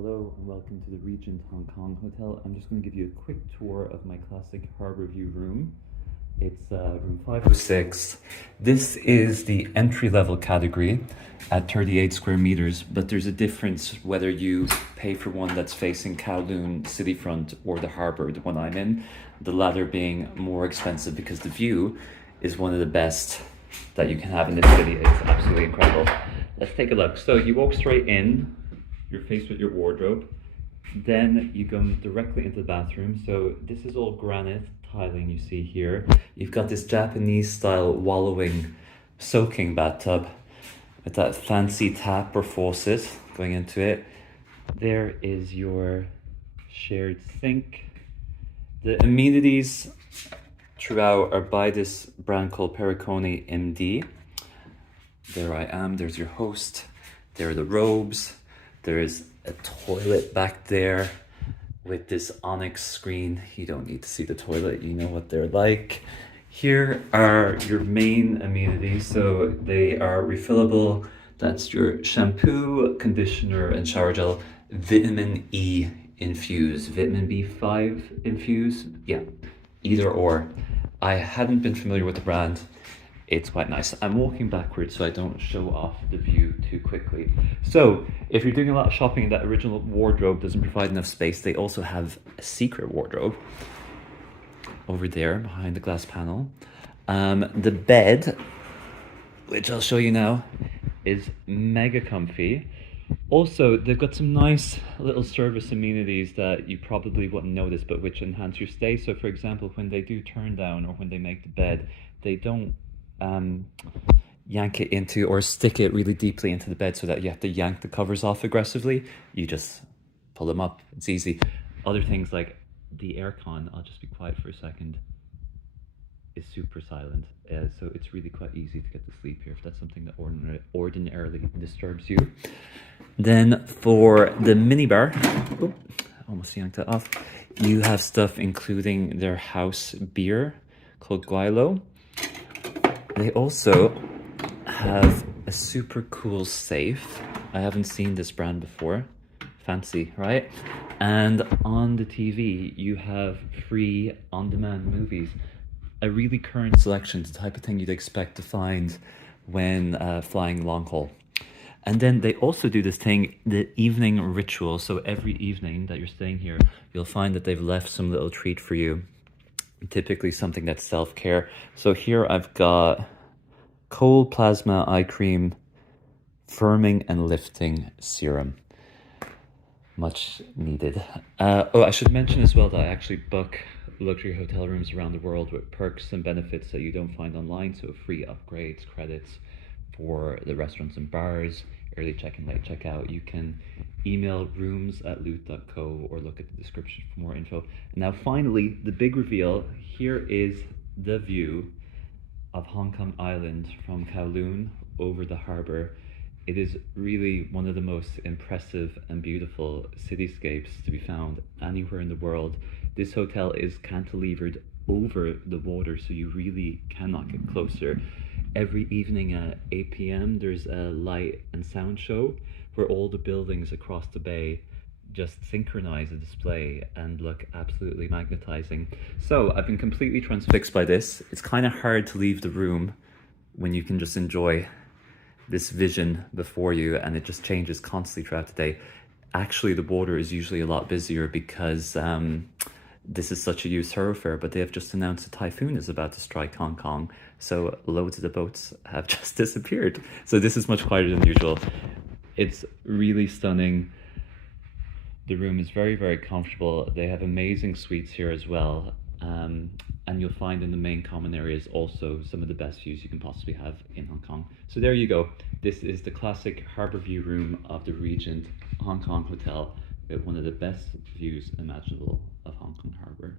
Hello and welcome to the Regent Hong Kong Hotel. I'm just going to give you a quick tour of my classic Harbourview room. It's room 506. This is the entry-level category at 38 square meters, but there's a difference whether you pay for one that's facing Kowloon Cityfront or the harbour, the one I'm in, the latter being more expensive because the view is one of the best that you can have in this city. It's absolutely incredible. Let's take a look. So you walk straight in, you're faced with your wardrobe, then you go directly into the bathroom. So this is all granite tiling you see here. You've got this Japanese style wallowing soaking bathtub with that fancy tap or faucet going into it. There is your shared sink. The amenities throughout are by this brand called Pericone MD. There I am, there's your host, there are the robes, there is a toilet back there with this onyx screen. You don't need to see the toilet, you know what they're like. Here are your main amenities, so they are refillable. That's your shampoo, conditioner, and shower gel, vitamin E infused, vitamin B5 infused, yeah, either or. I hadn't been familiar with the brand. It's quite nice. I'm walking backwards so I don't show off the view too quickly. So if you're doing a lot of shopping and that original wardrobe doesn't provide enough space, they also have a secret wardrobe over there behind the glass panel. The bed, which I'll show you now, is mega comfy. Also, they've got some nice little service amenities that you probably wouldn't notice, but which enhance your stay. So for example, when they do turn down or when they make the bed, they don't yank it into or stick it really deeply into the bed so that you have to yank the covers off aggressively. You just pull them up. It's easy. Other things like the aircon, I'll just be quiet for a second, is super silent. So it's really quite easy to get to sleep here if that's something that ordinarily disturbs you. Then for the minibar, almost yanked that off, you have stuff including their house beer called Guaylo. They also have a super cool safe. I haven't seen this brand before. Fancy, right? And on the TV, you have free on-demand movies. A really current selection, the type of thing you'd expect to find when flying long haul. And then they also do this thing, the evening ritual. So every evening that you're staying here, you'll find that they've left some little treat for you. Typically something that's self-care. So here I've got cold plasma eye cream, firming and lifting serum. Much needed. I should mention as well that I actually book luxury hotel rooms around the world with perks and benefits that you don't find online. So free upgrades, credits for the restaurants and bars, early check-in, late check-out. You can email rooms@loot.co or look at the description for more info. Now finally, the big reveal. Here is the view of Hong Kong Island from Kowloon over the harbour. It is really one of the most impressive and beautiful cityscapes to be found anywhere in the world. This hotel is cantilevered over the water, so you really cannot get closer. Every evening at 8 p.m. there's a light and sound show where all the buildings across the bay just synchronize the display and look absolutely magnetizing. So I've been completely transfixed by this. It's kind of hard to leave the room when you can just enjoy this vision before you, and it just changes constantly throughout the day. Actually, the water is usually a lot busier because this is such a used thoroughfare, but they have just announced a typhoon is about to strike Hong Kong, so loads of the boats have just disappeared. So this is much quieter than usual. It's really stunning. The room is very, very comfortable. They have amazing suites here as well. And you'll find in the main common areas also some of the best views you can possibly have in Hong Kong. So there you go. This is the classic Harbourview Room of the Regent Hong Kong Hotel with one of the best views imaginable of Hong Kong Harbour.